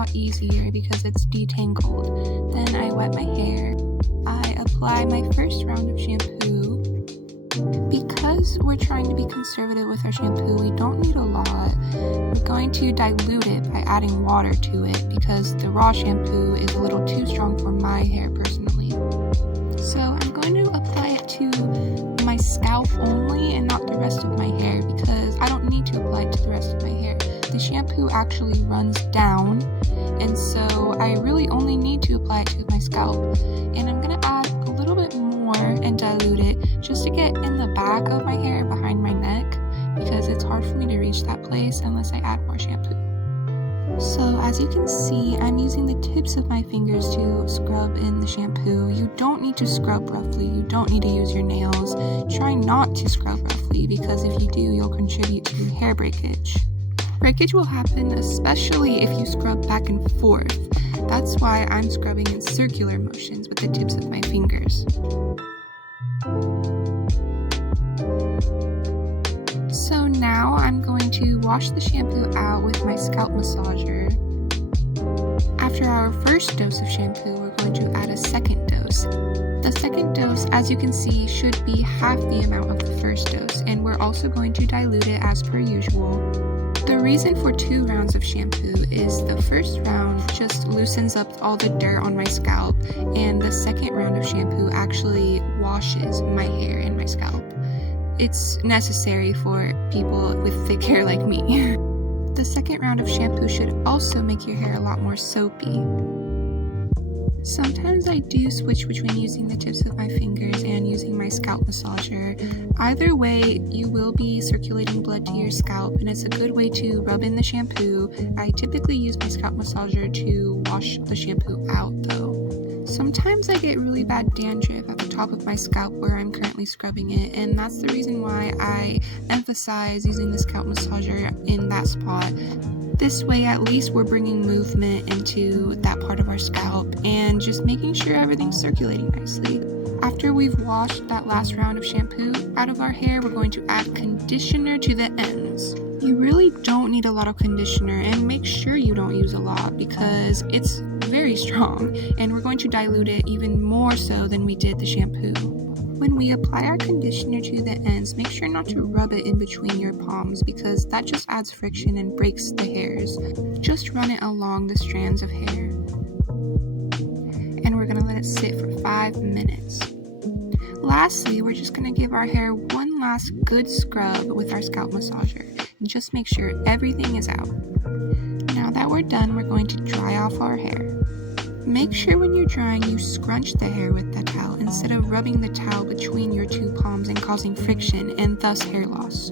lot easier because it's detangled. Then I wet my hair. I apply my first round of shampoo. Because we're trying to be conservative with our shampoo, we don't need a lot. We're going to dilute it by adding water to it because the raw shampoo is a little too strong for my hair personally. So I'm going to apply it to my scalp only and not the rest of my hair because I don't need to apply it to the rest of my hair. The shampoo actually runs down, and so I really only need to apply it to my scalp. And I'm going to add a little bit more and dilute it just to get in the back of my hair behind my neck because it's hard for me to reach that place unless I add more shampoo. So as you can see, I'm using the tips of my fingers to scrub in the shampoo. You don't need to scrub roughly. You don't need to use your nails. Try not to scrub roughly because if you do, you'll contribute to hair breakage. Breakage will happen especially if you scrub back and forth. That's why I'm scrubbing in circular motions with the tips of my fingers. So now I'm going to wash the shampoo out with my scalp massager. After our first dose of shampoo, we're going to add a second dose. The second dose, as you can see, should be half the amount of the first dose, and we're also going to dilute it as per usual. The reason for 2 rounds of shampoo is the first round just loosens up all the dirt on my scalp, and the second round of shampoo actually washes my hair and my scalp. It's necessary for people with thick hair like me. The second round of shampoo should also make your hair a lot more soapy. Sometimes I do switch between using the tips of my fingers and using my scalp massager. Either way, you will be circulating blood to your scalp, and it's a good way to rub in the shampoo. I typically use my scalp massager to wash the shampoo out though. Sometimes I get really bad dandruff at the top of my scalp where I'm currently scrubbing it, and that's the reason why I emphasize using the scalp massager in that spot. This way, at least we're bringing movement into that part of our scalp and just making sure everything's circulating nicely. After we've washed that last round of shampoo out of our hair, we're going to add conditioner to the ends. You really don't need a lot of conditioner, and make sure you don't use a lot because it's very strong, and we're going to dilute it even more so than we did the shampoo. When we apply our conditioner to the ends, make sure not to rub it in between your palms because that just adds friction and breaks the hairs. Just run it along the strands of hair. And we're going to let it sit for 5 minutes. Lastly, we're just going to give our hair one last good scrub with our scalp massager and just make sure everything is out. Now that we're done, we're going to dry off our hair. Make sure when you're drying, you scrunch the hair with the towel instead of rubbing the towel between your 2 palms and causing friction and thus hair loss.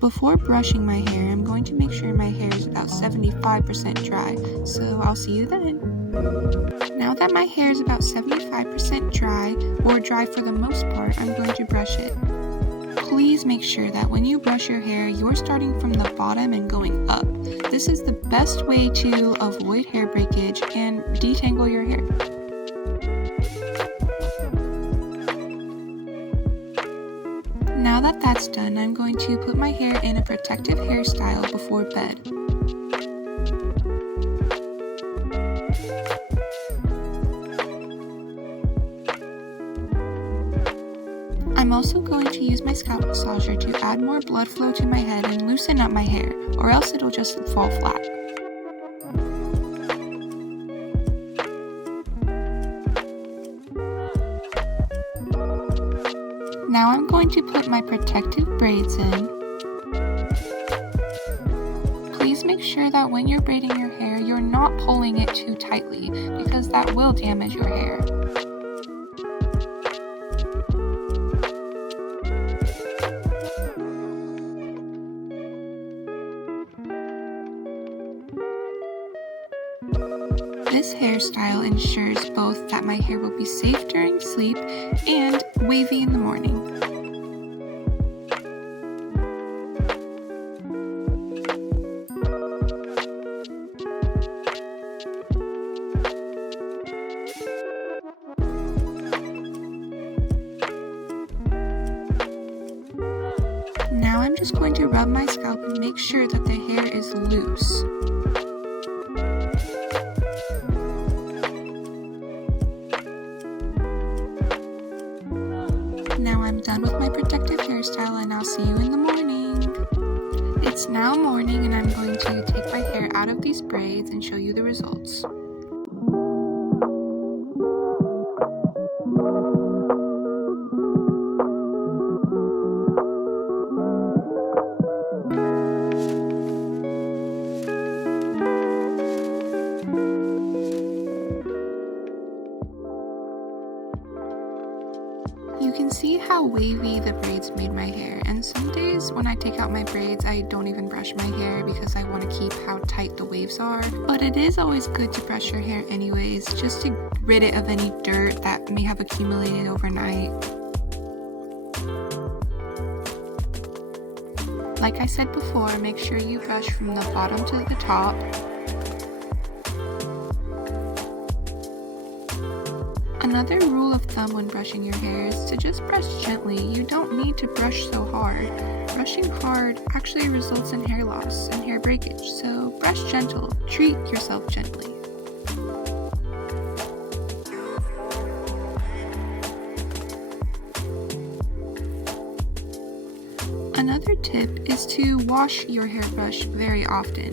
Before brushing my hair, I'm going to make sure my hair is about 75% dry, so I'll see you then. Now that my hair is about 75% dry, or dry for the most part, I'm going to brush it. Please make sure that when you brush your hair, you're starting from the bottom and going up. This is the best way to avoid hair breakage and detangle your hair. Now that that's done, I'm going to put my hair in a protective hairstyle before bed. I'm also going to use my scalp massager to add more blood flow to my head and loosen up my hair, or else it'll just fall flat. Now I'm going to put my protective braids in. Please make sure that when you're braiding your hair, you're not pulling it too tightly because that will damage your hair. This hairstyle ensures both that my hair will be safe during sleep and wavy in the morning. Now I'm just going to rub my scalp and make sure that the hair is loose. Now I'm done with my protective hairstyle and I'll see you in the morning. It's now morning and I'm going to take my hair out of these braids and show you the results. You can see how wavy the braids made my hair, and some days when I take out my braids I don't even brush my hair because I want to keep how tight the waves are, but it is always good to brush your hair anyways, just to rid it of any dirt that may have accumulated overnight. Like I said before, make sure you brush from the bottom to the top. Another rule of thumb when brushing your hair is to just brush gently. You don't need to brush so hard. Brushing hard actually results in hair loss and hair breakage, so brush gentle. Treat yourself gently. Another tip is to wash your hairbrush very often.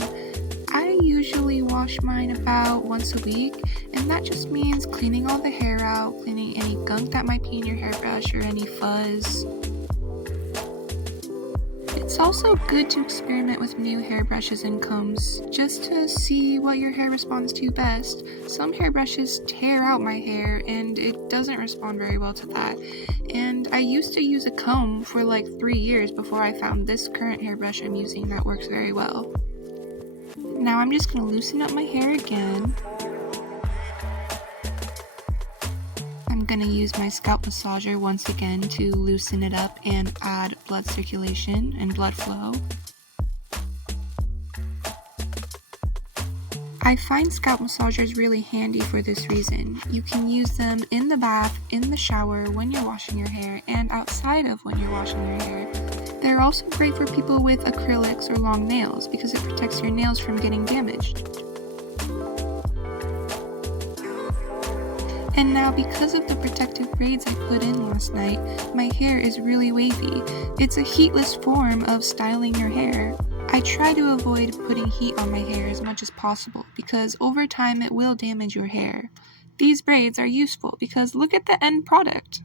I usually wash mine about once a week, and that just means cleaning all the hair out, cleaning any gunk that might be in your hairbrush or any fuzz. It's also good to experiment with new hairbrushes and combs, just to see what your hair responds to best. Some hairbrushes tear out my hair, and it doesn't respond very well to that. And I used to use a comb for like 3 years before I found this current hairbrush I'm using that works very well. Now I'm just going to loosen up my hair again. I'm going to use my scalp massager once again to loosen it up and add blood circulation and blood flow. I find scalp massagers really handy for this reason. You can use them in the bath, in the shower, when you're washing your hair, and outside of when you're washing your hair. They're also great for people with acrylics or long nails because it protects your nails from getting damaged. And now, because of the protective braids I put in last night, my hair is really wavy. It's a heatless form of styling your hair. I try to avoid putting heat on my hair as much as possible because over time it will damage your hair. These braids are useful because look at the end product.